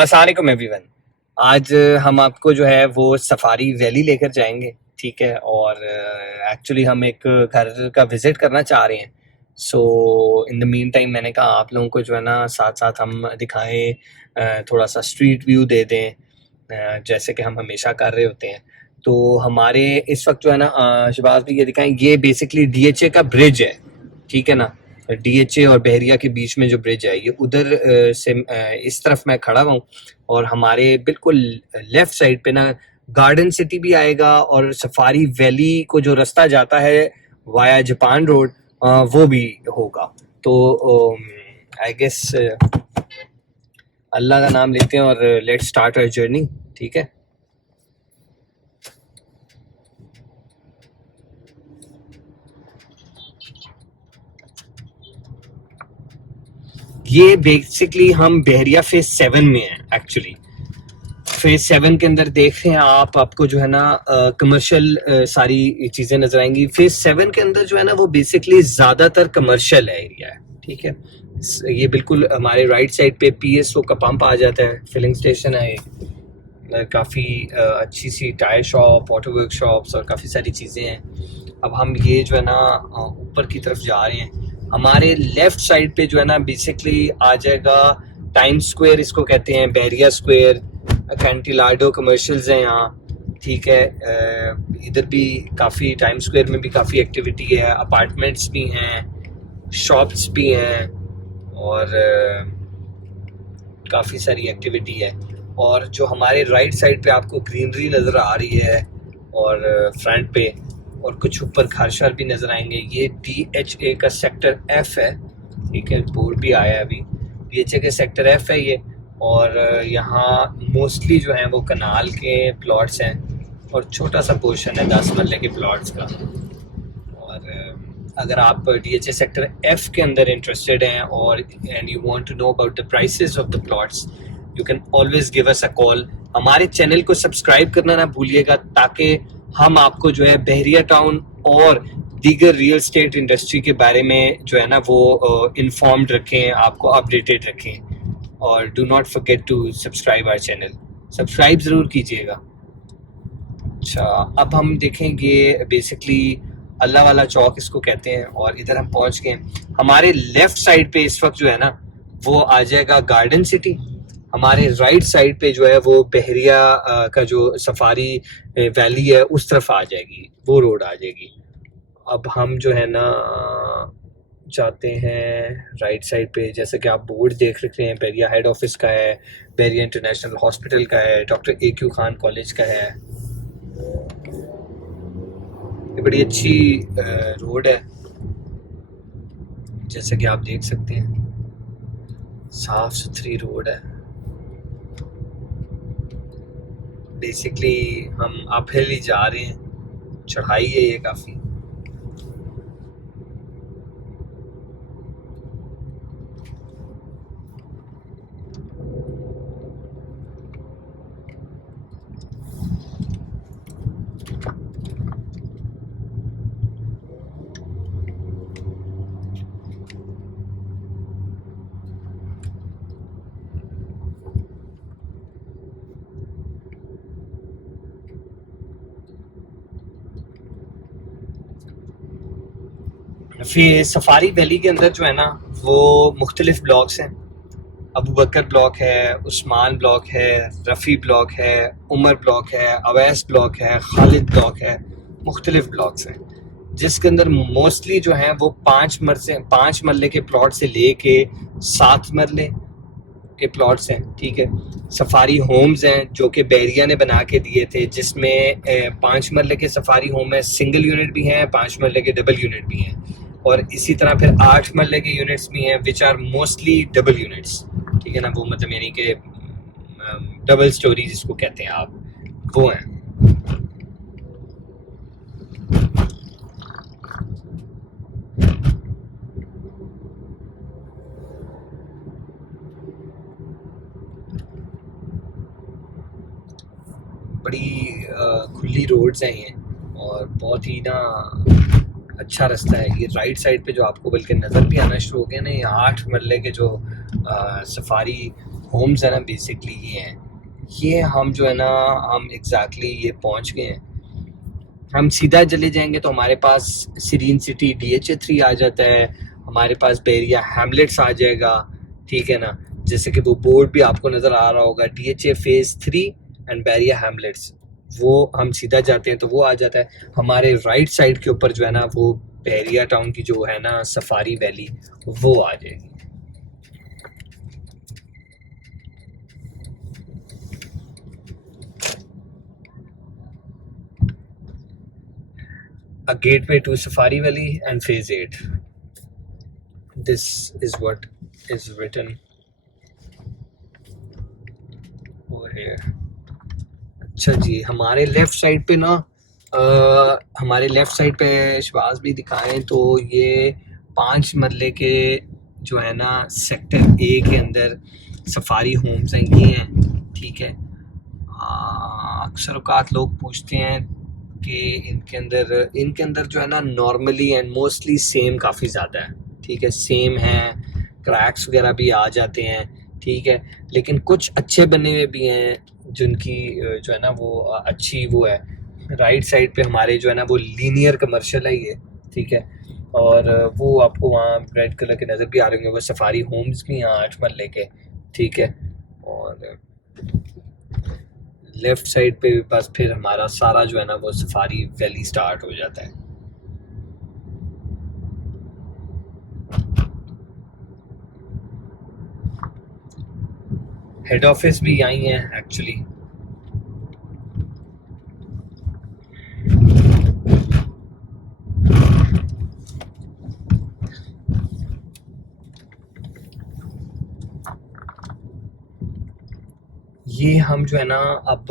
अस्सलाम वालेकुम एवरीवन। आज हम आपको जो है वो सफारी वैली लेकर जाएंगे, ठीक है। और एक्चुअली हम एक घर का विज़िट करना चाह रहे हैं। सो इन द मीन टाइम मैंने कहा आप लोगों को जो है ना साथ साथ हम दिखाएं, थोड़ा सा स्ट्रीट व्यू दे दें, जैसे कि हम हमेशा कर रहे होते हैं। तो हमारे इस वक्त जो है ना शहबाज भी ये दिखाएं, ये बेसिकली डीएचए का ब्रिज है, ठीक है ना। डीएचए और बहरिया के बीच में जो ब्रिज है ये उधर से इस तरफ मैं खड़ा हुआ हूँ, और हमारे बिल्कुल लेफ्ट साइड पे ना गार्डन सिटी भी आएगा, और सफारी वैली को जो रास्ता जाता है वाया जापान रोड वो भी होगा। तो आई गेस अल्लाह का नाम लेते हैं और लेट्स स्टार्ट आवर जर्नी, ठीक है। ये बेसिकली हम बहरिया फेज 7 में हैं। एक्चुअली फेज 7 के अंदर देख रहे हैं आप, आपको जो है ना कमर्शियल सारी चीजें नजर आएंगी। फेज 7 के अंदर जो है ना वो बेसिकली ज्यादातर कमर्शियल एरिया है, ठीक है। ये बिल्कुल हमारे राइट साइड पे पीएसओ का पंप आ जाता है, फिलिंग स्टेशन है, काफ़ी अच्छी सी टायर शॉप, ऑटो वर्कशॉप्स और काफ़ी सारी चीज़ें हैं। अब हम ये जो है ना ऊपर की तरफ जा रहे हैं। हमारे लेफ्ट साइड पे जो है ना बेसिकली आ जाएगा टाइम स्क्वायर, इसको कहते हैं बहरिया स्क्वायर। कैंटिलाडो कमर्शियल्स हैं यहाँ, ठीक है। इधर भी काफ़ी टाइम स्क्वायर में भी काफ़ी एक्टिविटी है, अपार्टमेंट्स भी हैं, शॉप्स भी हैं, और काफ़ी सारी एक्टिविटी है। और जो हमारे राइट साइड पे आपको ग्रीनरी नज़र आ रही है, और फ्रंट पे और कुछ ऊपर घर शर भी नज़र आएंगे। ये DHA का सेक्टर F है, ठीक है, बोर्ड भी आया है अभी। DHA के सेक्टर F है ये, और यहाँ मोस्टली जो है वो कनाल के प्लॉट्स हैं, और छोटा सा पोर्शन है 10 मरले के प्लॉट्स का। और अगर आप DHA सेक्टर F के अंदर इंटरेस्टेड हैं और and you want to know about the prices of the plots, you can always give us a call. हमारे चैनल को सब्सक्राइब करना ना भूलिएगा, ताकि हम आपको जो है बहरिया टाउन और दीगर रियल स्टेट इंडस्ट्री के बारे में जो है ना वो इन्फॉर्म्ड रखें, आपको अपडेटेड रखें। और do not forget to subscribe our channel, subscribe ज़रूर कीजिएगा। अच्छा, अब हम देखेंगे बेसिकली अल्लाह वाला चौक इसको कहते हैं, और इधर हम पहुंच गए। हमारे लेफ्ट साइड पे इस वक्त जो है ना वो आ जाएगा गार्डन सिटी। हमारे राइट साइड पे जो है वो बहरिया का जो सफारी वैली है उस तरफ आ जाएगी, वो रोड आ जाएगी। अब हम जो है ना जाते हैं राइट साइड पे, जैसे कि आप बोर्ड देख रहे हैं, बहरिया हेड ऑफिस का है, बहरिया इंटरनेशनल हॉस्पिटल का है, डॉक्टर AQ खान कॉलेज का है। ये बड़ी अच्छी रोड है, जैसे कि आप देख सकते हैं, साफ सुथरी रोड है। बेसिकली हम अपहिल ही जा रहे हैं, चढ़ाई है ये काफ़ी। फिर सफारी वैली के अंदर जो है ना वो मुख्तलिफ ब्लॉक्स हैं। अबू बकर ब्लॉक है, उस्मान ब्लॉक है, रफ़ी ब्लॉक है, उमर ब्लॉक है, अवैस ब्लॉक है, खालिद ब्लॉक है, मुख्तलिफ ब्लॉक्स हैं, जिसके अंदर मोस्टली जो हैं वो 5 मरले के प्लॉट से ले के 7 मरले के प्लॉट्स हैं, ठीक है। सफारी होम्स हैं जो कि बहरिया ने बना के दिए थे, जिसमें 5 मरले के सफारी होम है, सिंगल यूनिट भी हैं, 5 मरले के डबल यूनिट भी हैं, और इसी तरह फिर 8 मरले के यूनिट्स भी हैं, which are mostly double units, ठीक है ना। वो मतलब यानी कि डबल स्टोरी जिसको कहते हैं आप, वो हैं। बड़ी खुली रोड्स हैं ये, और बहुत ही ना अच्छा रास्ता है ये। राइट साइड पे जो आपको बल्कि नज़र भी आना शुरू हो गया ना, ये 8 मरले के जो सफारी होम्स है ना बेसिकली ये हम जो है ना हम एग्जैक्टली ये पहुंच गए हैं। हम सीधा चले जाएंगे तो हमारे पास सीरीन सिटी DHA3 आ जाता है, हमारे पास बैरिया हैमलेट्स आ जाएगा, ठीक है ना। जैसे कि वो बोर्ड भी आपको नज़र आ रहा होगा, DHA phase 3 and Bahria hamlets, वो हम सीधा जाते हैं तो वो आ जाता है। हमारे राइट साइड के ऊपर जो है ना वो बैरिया टाउन की जो है ना सफारी वैली वो आ जाएगी। A gateway to Safari Valley and Phase 8. This is what is written over here. अच्छा जी, हमारे लेफ्ट साइड पे ना हमारे लेफ्ट साइड पे शबाज भी दिखाएं तो ये 5 मरले के जो है ना सेक्टर A के अंदर सफारी होम्स हैं, ये हैं, ठीक है। अक्सर औकात लोग पूछते हैं कि इनके अंदर जो है ना नॉर्मली एंड मोस्टली सेम काफ़ी ज़्यादा है, ठीक है, सेम है, क्रैक्स वगैरह भी आ जाते हैं, ठीक है, लेकिन कुछ अच्छे बने हुए भी हैं जिनकी जो है ना वो अच्छी वो है। राइट साइड पे हमारे जो है ना वो लीनियर कमर्शियल है ये, ठीक है, और वो आपको वहाँ रेड कलर के नज़र भी आ रहे होंगे, वो सफारी होम्स भी हैं 8 मरले के, ठीक है। और लेफ्ट साइड पे बस फिर हमारा सारा जो है ना वो सफारी वैली स्टार्ट हो जाता है। हेड ऑफिस भी यहीं है एक्चुअली। ये हम जो है ना अब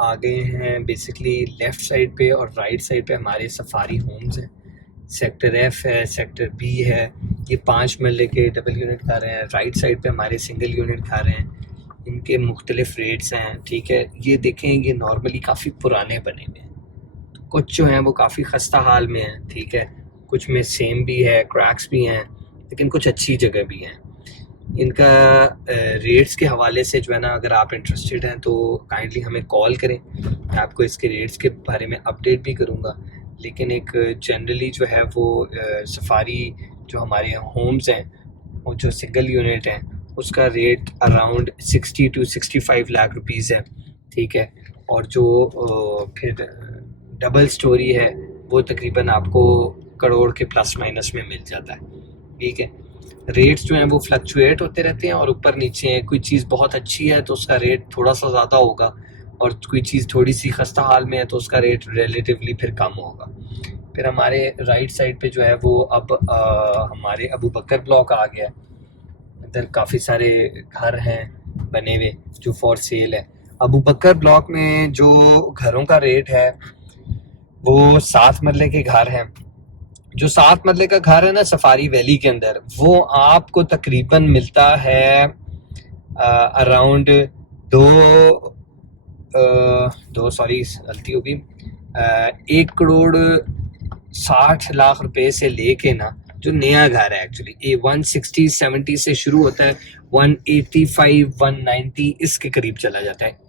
आ गए हैं बेसिकली लेफ़्ट साइड पे, और राइट साइड पे हमारे सफारी होम्स हैं। सेक्टर F है, सेक्टर B है, ये 5 मरले के डबल यूनिट घर हैं। राइट साइड पे हमारे सिंगल यूनिट घर हैं, इनके मुख्तलिफ रेट्स हैं, ठीक है। ये देखें, ये नॉर्मली काफ़ी पुराने बने हुए हैं, कुछ जो हैं वो काफ़ी खस्ता हाल में हैं, ठीक है, कुछ में सेम भी है, क्रैक्स भी हैं, लेकिन कुछ अच्छी जगह भी हैं। इनका रेट्स के हवाले से जो है ना अगर आप इंटरेस्टेड हैं तो काइंडली हमें कॉल करें, मैं आपको इसके रेट्स के बारे में अपडेट भी करूँगा। लेकिन एक जनरली जो है वो सफारी जो हमारे होम्स हैं, वो जो सिंगल यूनिट हैं, उसका rate around 60 to 65 lakh rupees है, ठीक है। और जो फिर डबल स्टोरी है वो तकरीबन आपको करोड़ के प्लस माइनस में मिल जाता है, ठीक है। रेट्स जो हैं वो फ्लक्चुएट होते रहते हैं और ऊपर नीचे हैं। कोई चीज़ बहुत अच्छी है तो उसका रेट थोड़ा सा ज़्यादा होगा, और कोई चीज़ थोड़ी सी खस्ता हाल में है तो उसका रेट रिलेटिवली फिर कम होगा। फिर हमारे राइट साइड पे जो है वो अब हमारे अबू बकर ब्लॉक आ गया। इधर काफ़ी सारे घर हैं बने हुए जो फॉर सेल है। अबू बकर ब्लॉक में जो घरों का रेट है वो 7 मरले के घर हैं। जो 7 मरले का घर है ना सफारी वैली के अंदर, वो आपको तकरीबन मिलता है अराउंड सॉरी गलती होगी, 1,60,00,000 रुपए से लेके ना जो नया घर है एक्चुअली ये 160-170 से शुरू होता है, 185-190 इसके करीब चला जाता है।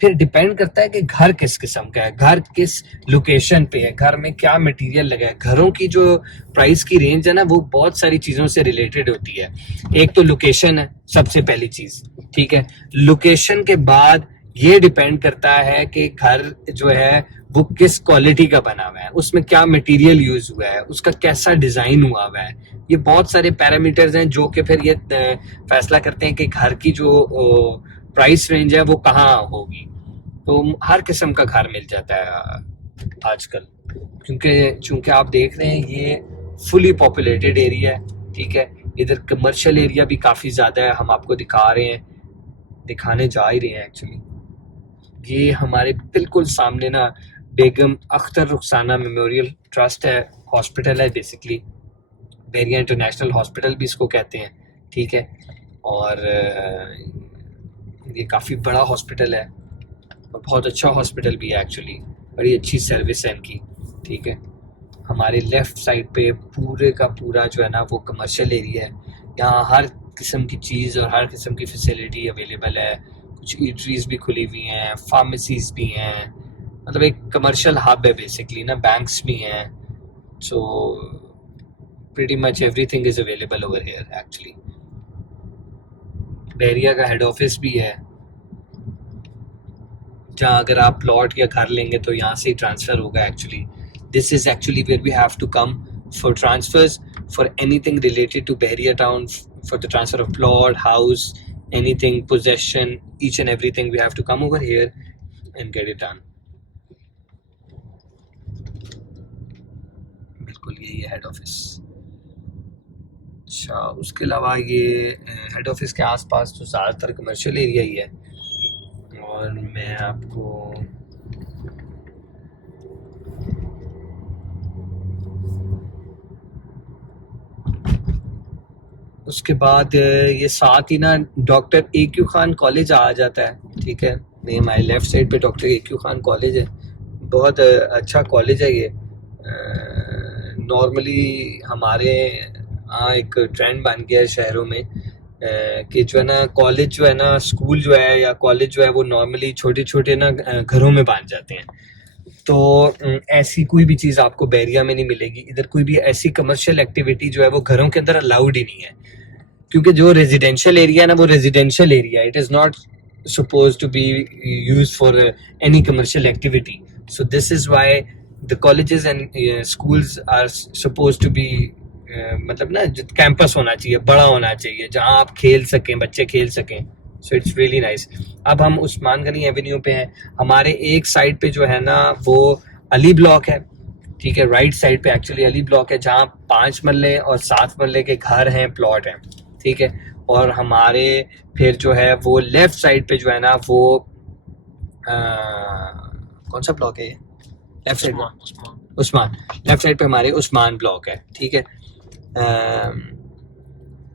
फिर डिपेंड करता है कि घर किस किस्म का है, घर किस लोकेशन पे है, घर में क्या मटेरियल लगा है। घरों की जो प्राइस की रेंज है ना वो बहुत सारी चीज़ों से रिलेटेड होती है। एक तो लोकेशन है सबसे पहली चीज़, ठीक है। लोकेशन के बाद ये डिपेंड करता है कि घर जो है वो किस क्वालिटी का बना हुआ है, उसमें क्या मटेरियल यूज हुआ है, उसका कैसा डिज़ाइन हुआ हुआ है। ये बहुत सारे पैरामीटर्स हैं जो कि फिर ये फैसला करते हैं कि घर की जो प्राइस रेंज है वो कहाँ होगी। तो हर किस्म का घर मिल जाता है आजकल, क्योंकि आप देख रहे हैं ये फुली पॉपुलेटेड एरिया है, ठीक है। इधर कमर्शियल एरिया भी काफ़ी ज़्यादा है, हम आपको दिखाने जा ही रहे हैं एक्चुअली। ये हमारे बिल्कुल सामने ना बेगम अख्तर रुखसाना मेमोरियल ट्रस्ट है, हॉस्पिटल है बेसिकली, बैरिया इंटरनेशनल हॉस्पिटल भी इसको कहते हैं, ठीक है। और ये काफ़ी बड़ा हॉस्पिटल है और बहुत अच्छा हॉस्पिटल भी है एक्चुअली, बड़ी अच्छी सर्विस है इनकी, ठीक है। हमारे लेफ़्ट साइड पे पूरे का पूरा जो है ना वो कमर्शियल एरिया है। यहाँ हर किस्म की चीज़ और हर किस्म की फैसिलिटी अवेलेबल है। कुछ ईटरीज भी खुली हुई हैं, फार्मेसीज भी हैं, मतलब एक कमर्शियल हब है बेसिकली ना, बैंक्स भी हैं। So pretty much everything is available over here actually. Bahria का हेड ऑफिस भी है, जहाँ अगर आप प्लॉट या घर लेंगे तो यहाँ से ही ट्रांसफ़र होगा actually. This is actually where we have to come for transfers, for anything related to Bahria town, for the transfer of plot, house, anything, possession, each and everything, we have to come over here and get it done. बिल्कुल यही है head office. अच्छा, उसके अलावा ये head office के आसपास तो ज़्यादातर कमर्शियल एरिया ही है। और मैं आपको उसके बाद ये साथ ही ना डॉक्टर AQ खान कॉलेज आ जाता है, ठीक है। नहीं, हमारे लेफ्ट साइड पे डॉक्टर AQ खान कॉलेज है, बहुत अच्छा कॉलेज है ये। नॉर्मली हमारे यहाँ एक ट्रेंड बन गया है शहरों में कि जो है ना कॉलेज जो है ना, स्कूल जो है या कॉलेज जो है वो नॉर्मली छोटे छोटे ना घरों में बन जाते हैं। तो ऐसी कोई भी चीज़ आपको बहरिया में नहीं मिलेगी। इधर कोई भी ऐसी कमर्शियल एक्टिविटी जो है वो घरों के अंदर अलाउड ही नहीं है, क्योंकि जो रेजिडेंशियल एरिया है ना वो residential area, it is not supposed to be used for any commercial activity. So this is why the colleges and schools are supposed to be मतलब ना कैंपस होना चाहिए, बड़ा होना चाहिए, जहाँ आप खेल सकें, बच्चे खेल सकें। So it's really nice. अब हम उस्मान गनी एवेन्यू पे हैं। हमारे एक साइड पे जो है ना वो अली ब्लॉक है, ठीक है। राइट साइड पे एक्चुअली अली ब्लॉक है, जहाँ 5 मरले और 7 मरले के घर हैं, प्लॉट हैं, ठीक है। और हमारे फिर जो है वो लेफ्ट साइड पे जो है ना वो कौन सा ब्लॉक है ये? Left side Usman. Left side पे हमारे उस्मान ब्लॉक है, ठीक है।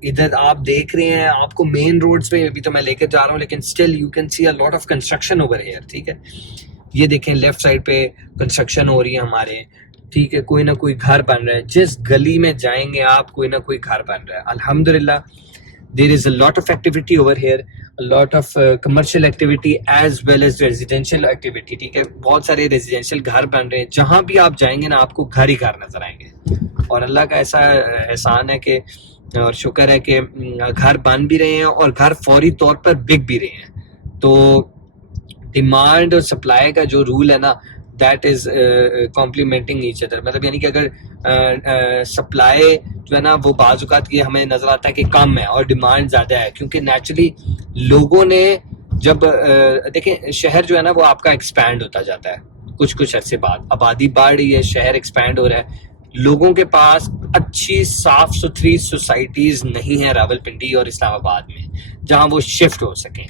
इधर आप देख रहे हैं, आपको मेन रोड्स पे अभी तो मैं लेकर जा रहा हूँ, लेकिन still you can see a lot of construction over here, ठीक है। ये देखें, लेफ्ट साइड पे कंस्ट्रक्शन हो रही है हमारे, ठीक है। कोई ना कोई घर बन रहा है, जिस गली में जाएंगे आप कोई ना कोई घर बन रहा है। अल्हम्दुलिल्लाह, there is a lot of activity over here, a lot of commercial activity as well as residential activity, ठीक है। बहुत सारे रेजिडेंशियल घर बन रहे हैं, जहां भी आप जाएंगे ना आपको घर ही घर नजर आएंगे। और अल्लाह का ऐसा एहसान है कि और शुक्र है कि घर बन भी रहे हैं और घर फौरी तौर पर बिक भी रहे हैं। तो डिमांड और सप्लाई का जो रूल है ना, that is complementing each other. मतलब यानी कि अगर सप्लाई जो है ना वो बाजुकात ये हमें नजर आता है कि कम है और डिमांड ज्यादा है, क्योंकि नेचुरली लोगों ने जब देखें, शहर जो है ना वो आपका एक्सपैंड होता जाता है, कुछ कुछ अरसे बाद आबादी बढ़ रही है, शहर एक्सपैंड हो रहा है, लोगों के पास अच्छी साफ सुथरी सोसाइटीज नहीं है रावलपिंडी और इस्लामाबाद में जहां वो शिफ्ट हो सकें।